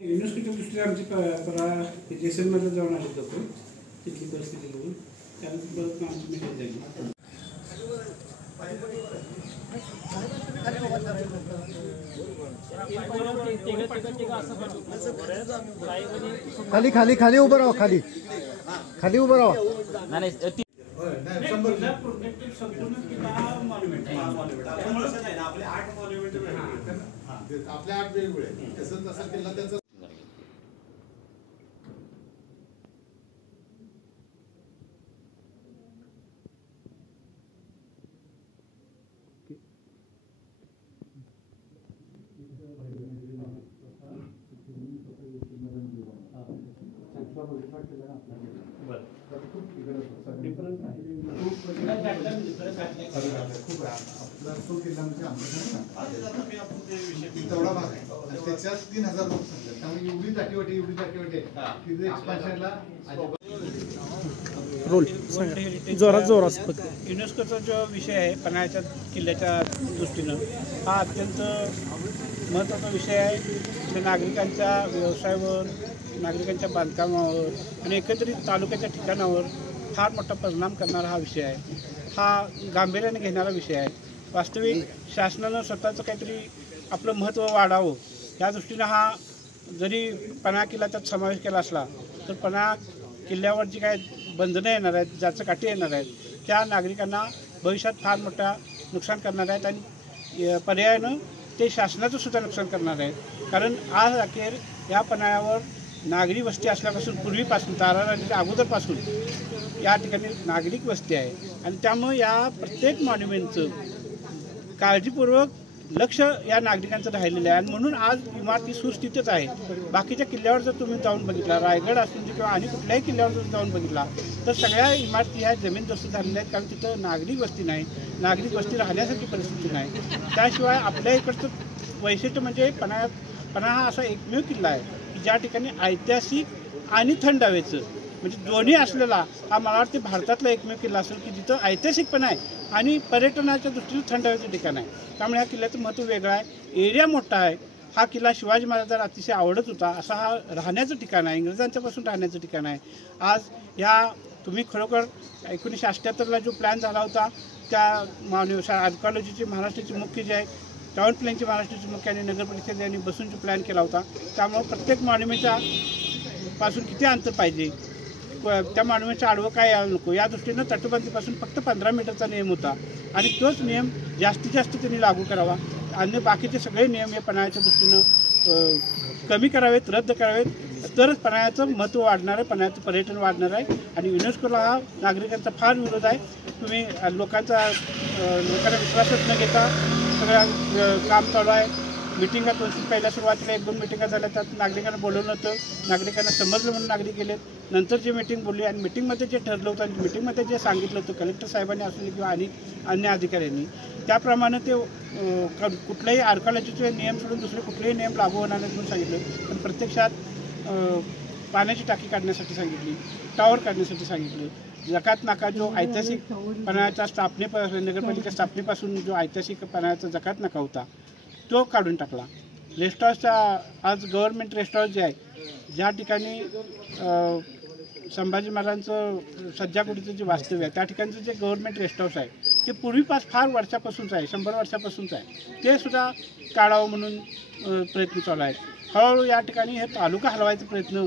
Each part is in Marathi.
युनेस्कोच्या दृष्टीने आमची परा जैसलमेरला जाऊन आलो होतो तिथली परिस्थिती बघून त्यानंतर परत आमची मेहनत झाली. खाली खाली खाली उभं राहा. खाली खाली उभं राहा. आपल्या 8 वेगवेगळे तसं तसं केलं त्याचं तेवढा भाग आहे त्याच्यात 3000 लोक सांगतात. त्यामुळे एवढी दाखवटी एक्सपान्शनला रोल जोरात युनेस्कोचा जो विषय आहे पन्हाळ्याच्या किल्ल्याच्या दृष्टीनं हा अत्यंत महत्त्वाचा विषय आहे. नागरिकांच्या व्यवसायावर, नागरिकांच्या बांधकामावर आणि एकत्रित तालुक्याच्या ठिकाणावर फार मोठा परिणाम करणारा हा विषय आहे. हा गांभीर्याने घेणारा विषय आहे. वास्तविक शासनानं स्वतःचं काहीतरी आपलं महत्त्व वाढावं या दृष्टीनं हा जरी पन्हाळा किल्ला त्यात समावेश केला असला तर पन्हाळा किल्ल्यावर जी काय बंधनं येणार आहेत, ज्याचं काठी येणार आहेत, त्या नागरिकांना भविष्यात फार मोठा नुकसान करणार आहेत आणि पर्यायानं ते शासनाचं सुद्धा नुकसान करणार आहेत. कारण आज अखेर या पन्हाळ्यावर नागरी वस्ती असल्यापासून पूर्वीपासून ताराराणीच्या अगोदरपासून या ठिकाणी नागरिक वस्ती आहे आणि त्यामुळे या प्रत्येक मॉन्युमेंटचं काळजीपूर्वक लक्ष या नागरिकांचं राहिलेलं आहे आणि म्हणून आज इमारती सुस्थितीच आहे. बाकीच्या किल्ल्यावर जर तुम्ही जाऊन बघितला, रायगड असून किंवा आणि कुठल्याही किल्ल्यावर जर जाऊन बघितला तर सगळ्या इमारती ह्या जमीनदोस्त झालेल्या आहेत. कारण तिथं नागरिक वस्ती नाही, नागरिक वस्ती राहण्यासारखी परिस्थिती नाही. त्याशिवाय आपल्या इकडचं वैशिष्ट्य म्हणजे पन्हाळा हा असा एकमेव किल्ला आहे की ज्या ठिकाणी ऐतिहासिक आणि थंड हवेचं म्हणजे दोन्ही असलेला हा मला वाटते भारतातला एकमेव किल्ला असेल की जिथं ऐतिहासिक पण आहे आणि पर्यटनाच्या दृष्टीने थंड हवेचं ठिकाण आहे. त्यामुळे ह्या किल्ल्याचं महत्त्व वेगळं आहे. एरिया मोठा आहे. हा किल्ला शिवाजी महाराजांना अतिशय आवडत होता. असा हा राहण्याचं ठिकाण आहे, इंग्रजांच्यापासून राहण्याचं ठिकाण आहे. आज ह्या तुम्ही खरोखर 1978ला जो प्लॅन झाला होता त्या आर्किओलॉजीची महाराष्ट्राची मुख्य जे आहे टाउन प्लॅनची महाराष्ट्राची मुख्य आणि नगर परिषद यांनी बसून जो प्लॅन केला होता त्यामुळे प्रत्येक मॉन्युमेंटच्या पासून किती अंतर पाहिजे, त्या मॉन्युमेंटचं आडवं काय यायला नको या दृष्टीनं तटबंदीपासून फक्त 15 मीटरचा नियम होता आणि तोच नियम जास्तीत जास्त त्यांनी लागू करावा. अन्य बाकीचे सगळे नियम हे पन्हाळ्याच्या दृष्टीनं कमी करावेत, रद्द करावेत, तरच पन्हाळ्याचं महत्त्व वाढणार आहे, पन्हाळ्याचं पर्यटन वाढणार आहे. आणि युनेस्कोला हा नागरिकांचा फार विरोध आहे. तुम्ही लोकांना विश्वासात न घेता सगळं काम चालू आहे. मिटिंगा पहिल्या सुरुवातीला 1-2 मिटिंगा झाल्या, त्यात नागरिकांना बोलवलं होतं, नागरिकांना समजलं म्हणून नागरिक गेलेत. नंतर जे मिटिंग बोलली आणि मिटिंगमध्ये जे ठरलं होतं आणि मिटिंगमध्ये जे सांगितलं होतं कलेक्टर साहेबांनी असले किंवा आणि अन्य अधिकाऱ्यांनी त्याप्रमाणे ते कुठल्याही आर्किओलॉजीचे नियम सोडून दुसरे कुठलेही नियम लागू होणार नाहीत म्हणून सांगितलं. पण प्रत्यक्षात पाण्याची टाकी काढण्यासाठी सांगितली, टॉवर काढण्यासाठी सांगितलं. जकात नाका जो ऐतिहासिक पन्हाळ्याच्या नगरपालिका स्थापनेपासून जो ऐतिहासिक पन्हाळ्याचा जकात नाका होता तो काढून टाकला. रेस्ट हाऊसच्या आज गव्हर्नमेंट रेस्ट हाऊस जे आहे ज्या ठिकाणी संभाजी महाराजांचं सज्जाकुटीचं जे वास्तव्य आहे त्या ठिकाणचं जे गव्हर्नमेंट रेस्ट हाऊस आहे ते पूर्वीपासून फार वर्षापासूनच आहे, 100 वर्षापासूनच आहे. ते सुद्धा काढावं म्हणून प्रयत्न चालू आहेत. हळूहळू या ठिकाणी हे तालुका हलवायचा प्रयत्न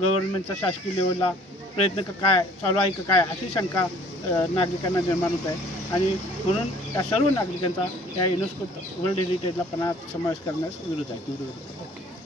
गव्हर्नमेंटचा शासकीय लेवलला प्रयत्न काय चालू आहे का काय अशी शंका नागरिकांना निर्माण होत आहे. आणि म्हणून या सर्व नागरिकांचा या युनेस्को वर्ल्ड हेरिटेजला पन्हाळ्यात समावेश करण्यास विरोध आहे.